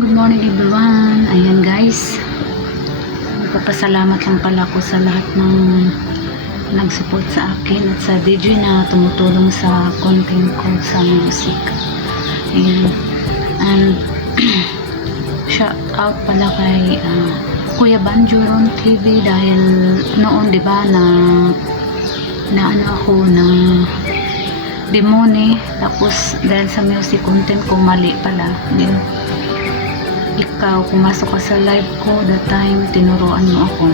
good morning everyone. Ayan guys, magpapasalamat lang pala ako sa lahat ng nag-support sa akin at sa DJ na tumutulong sa content ko sa music. Ayan. And shout out pala kay Kuya Banjoron TV dahil noon 'di ba na ano ako ng demone, tapos dahil sa music content ko mali pala din, ikaw pumasok ka sa live ko that time, tinuruan mo ako.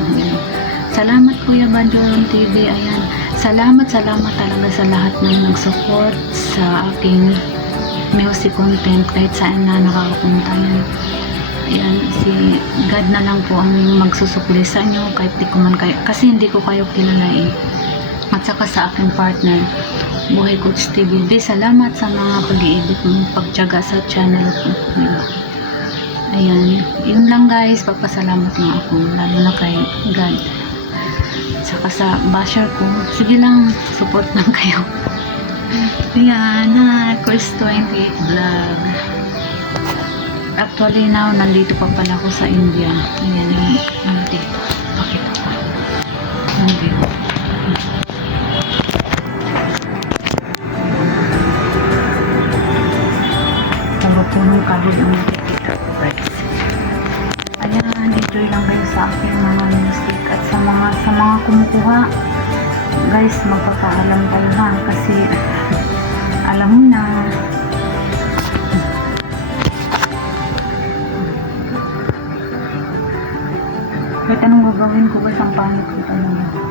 Salamat Kuya Banjoron TV. Ayan, salamat talaga sa lahat ng nag-support sa aking music content kahit saan na nakakapunta yan. Ayan, si God na lang po ang magsusukli sa inyo kahit di ko man kayo, kasi hindi ko kayo kilala at saka sa aking partner Buhay Coach TV. Salamat sa mga pag-i-edit mo, pagtiyaga sa channel ko, diba? Ayan, yun lang guys, papasalamat nga ako lalo na kay God saka sa basher ko. Sige lang, support lang kayo. Ayan, Chris 28 vlog. Actually now, nandito pa pala ako sa India. Ayan yung nandito, pakita ko nandito. Punong kahoy ang nakikita ko guys. Ayan, enjoy lang kayo sa aking mga music at sa mga kumukuha guys, magpapaalam tayo ha, kasi alam mo na kahit anong gagawin ko guys, ang pangit ko talaga.